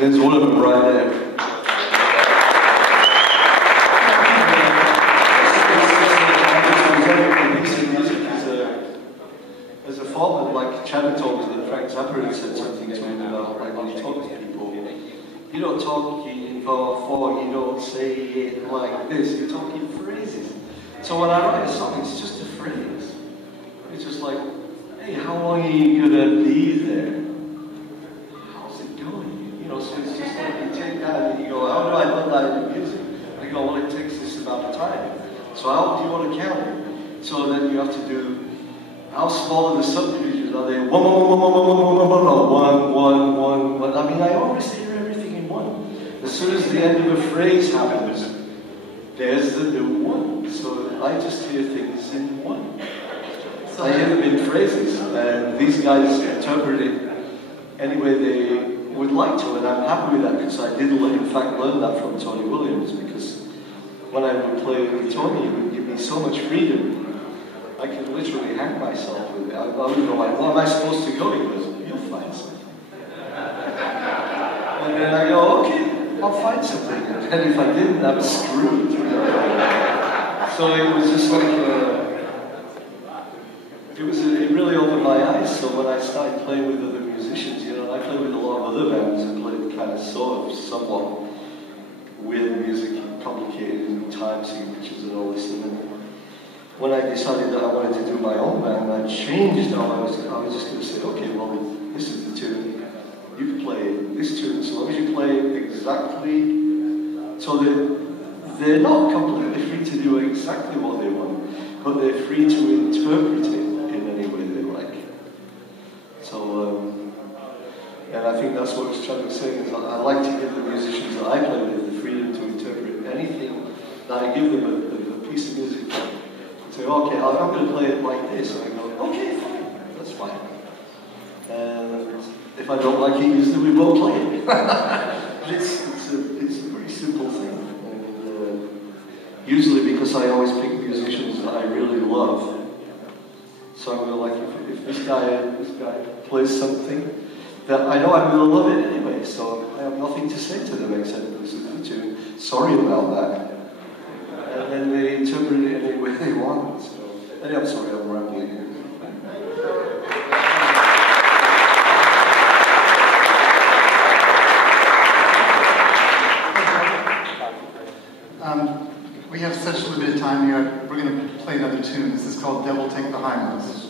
there's one of them right there. There's a form of like Chadwick told me that Frank Zappa had said something to him about like when you talk to people, you don't talk in 4/4, you don't say it like this, you talk in phrases. So when I write a song, it's just a phrase. It's just like, hey, how long are you gonna be there? How's it going? You know, so it's just like you take that and you go, how do I put that in music? I go, well, it takes this amount of time. So how do you want to count it? So then you have to do, how small are the subdivisions? Are they one, one, one? I mean, I always hear everything in one. As soon as the end of a phrase happens, there's the new one. So I just hear things in one. I hear them in phrases, and these guys interpret it any way they would like to, and I'm happy with that because I did, in fact, learn that from Tony Williams, because when I would play with Tony, he would give me so much freedom. I could literally hang myself with it. I would go like, what am I supposed to go? He goes, you'll find something. And then I go, okay, I'll find something. And if I didn't, I was screwed. So it was just like, it really opened my eyes. So when I started playing with other musicians, you know, I played with a lot of other bands and played kind of somewhat weird music, complicated time signatures and all this. And then when I decided that I wanted to do my own band, I changed how I was just going to say, okay, well, this is the tune, you play this tune, so long as you play it exactly, so that they're not completely free to do exactly what they want, but they're free to interpret it in any way they like. So, and I think that's what Chad was saying, is I like to give the musicians that I play with the freedom to interpret anything, that I give them a piece of music. Say, okay, I'm going to play it like this, and I go, okay, fine, that's fine. And if I don't like it, usually we won't play it. But it's a pretty simple thing. And usually because I always pick musicians that I really love. So I'm going to like, if this guy plays something that I know I'm going to love it anyway, so I have nothing to say to them except this is the tune. Sorry about that. And then they interpret it any way they want. So, I'm sorry, I'm rambling here. We have such a limited time here. We're going to play another tune. This is called Devil Take the Hindmost.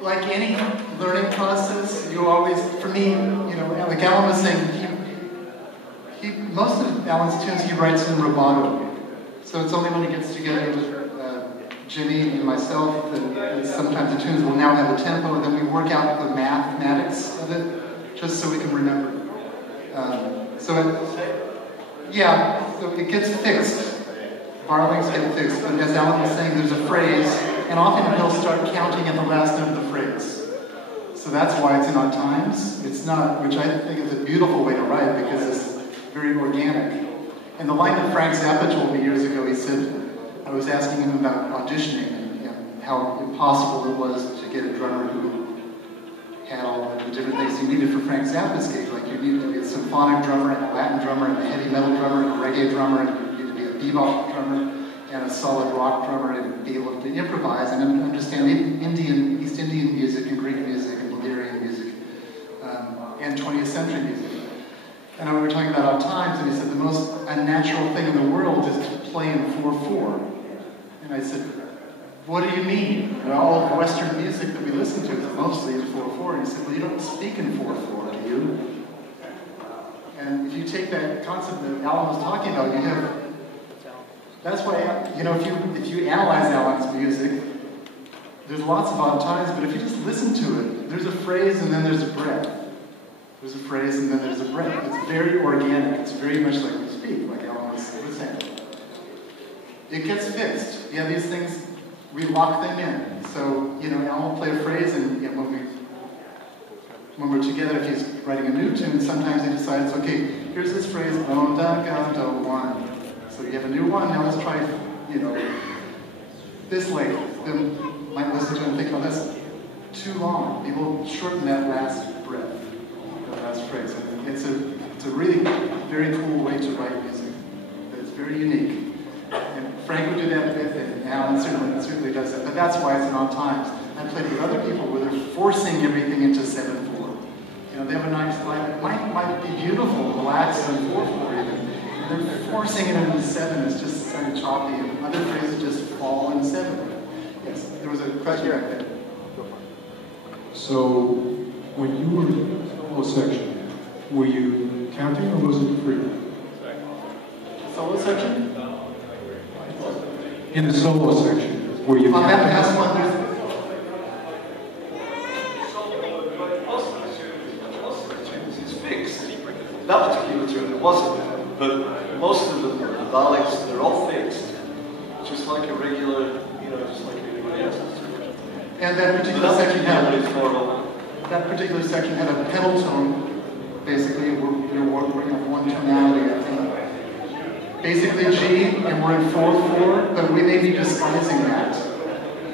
like any learning process, you always, for me, you know, like Allan was saying, most of Allan's tunes he writes in rubato. So it's only when he gets together with Jimmy and myself that sometimes the tunes will now have a tempo, and then we work out the mathematics of it, just so we can remember. So it gets fixed. Borrowings get fixed, but as Allan was saying, there's a phrase, and often he'll start counting at the last note of the phrase. So that's why it's in odd times. It's not, which I think is a beautiful way to write, because it's very organic. And the line that Frank Zappa told me years ago, he said, I was asking him about auditioning and how impossible it was to get a drummer who had all the different things you needed for Frank Zappa's gig. Like you needed to be a symphonic drummer, and a Latin drummer, and a heavy metal drummer, and a reggae drummer, and you needed to be a bebop drummer, and a solid rock drummer, and be able to improvise and understand East Indian music and Greek music and Bulgarian music and 20th century music. And we were talking about odd times, and he said the most unnatural thing in the world is to play in 4/4. And I said, what do you mean? Well, all of Western music that we listen to is mostly in 4/4. And he said, well, you don't speak in 4/4, do you? And if you take that concept that Allan was talking about, you have, that's why, you know, if you analyze Allan's music, there's lots of odd times, but if you just listen to it, there's a phrase and then there's a breath. There's a phrase and then there's a breath. It's very organic. It's very much like we speak, like Allan was saying. It gets fixed. Yeah, these things, we lock them in. So, you know, Allan will play a phrase, and when we're together, if he's writing a new tune, sometimes he decides, okay, here's this phrase, oh, da, ga, da, one. So you have a new one, now let's try, you know, this later. Then might listen to it and think, oh, that's too long. People shorten that last breath. That's phrase. It's a really very cool way to write music. It's very unique. And Frank would do that a bit, and Allan certainly does that. But that's why it's in odd times. I played with other people where they're forcing everything into 7/4. You know, they have a nice line. It might be beautiful, relaxed, and 4/4 even. And they're forcing it into 7. It's just kind of choppy, and other phrases just fall in 7. Yes, there was a question right there. So, when you were in the solo section, were you counting or was it free? Solo section? In the solo section, were you On counting? that last one, there's... Most of the tunes is fixed. That particular tune, it wasn't. But most of them, the ballads, they're all fixed. Just like a regular, you know, just like anybody else's. And that particular section had a pedal tone, basically. We're working on one tonality, I think. Basically G, and we're in 4/4, but we may be disguising that.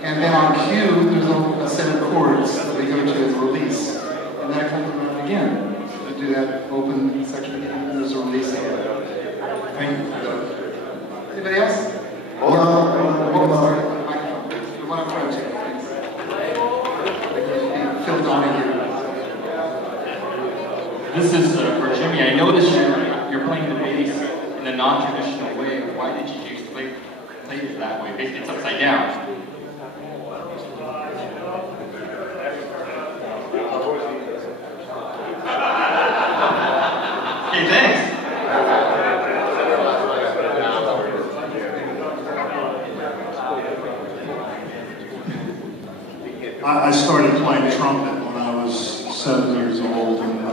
And then on cue, there's a set of chords that we go to as release. And then I come around again to do that open section again, and there's a release again. Thank you. Anybody else? Sorry, microphone. The one I'm trying to take. Phil Donahue. This is for Jimmy. I noticed you're playing the bass in a non-traditional way. Why did you choose to play it that way? Basically, it's upside down. Okay, thanks. I started playing trumpet when I was 7 years old, and I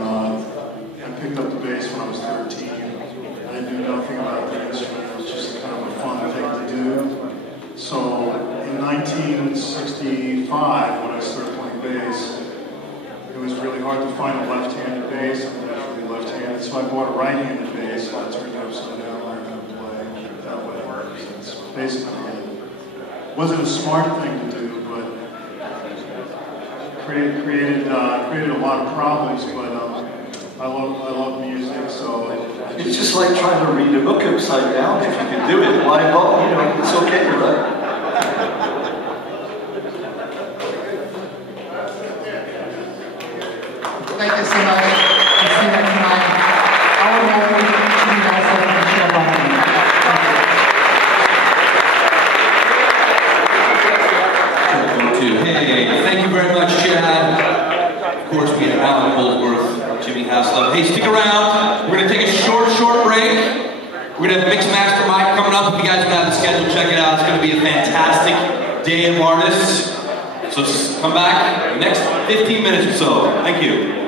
picked up the bass when I was 13. I knew nothing about the instrument. It was just kind of a fun thing to do. So in 1965, when I started playing bass, it was really hard to find a left-handed bass. I'm naturally left-handed, so I bought a right-handed bass, and I turned it upside down and learned how to play that way. So it's basically it. Wasn't a smart thing to do, but created a lot of problems, but I love music, so it's just like trying to read a book upside down. If you can do it, why not? You know, it's okay, right? Thank you so much. I'll see you next time. Our welcome to Haslip and Wackerman. Hey, thank you very much, Jim. Hey, stick around. We're going to take a short break. We're going to have Mixmaster Mike coming up. If you guys don't have the schedule, check it out. It's going to be a fantastic day of artists. So come back in the next 15 minutes or so. Thank you.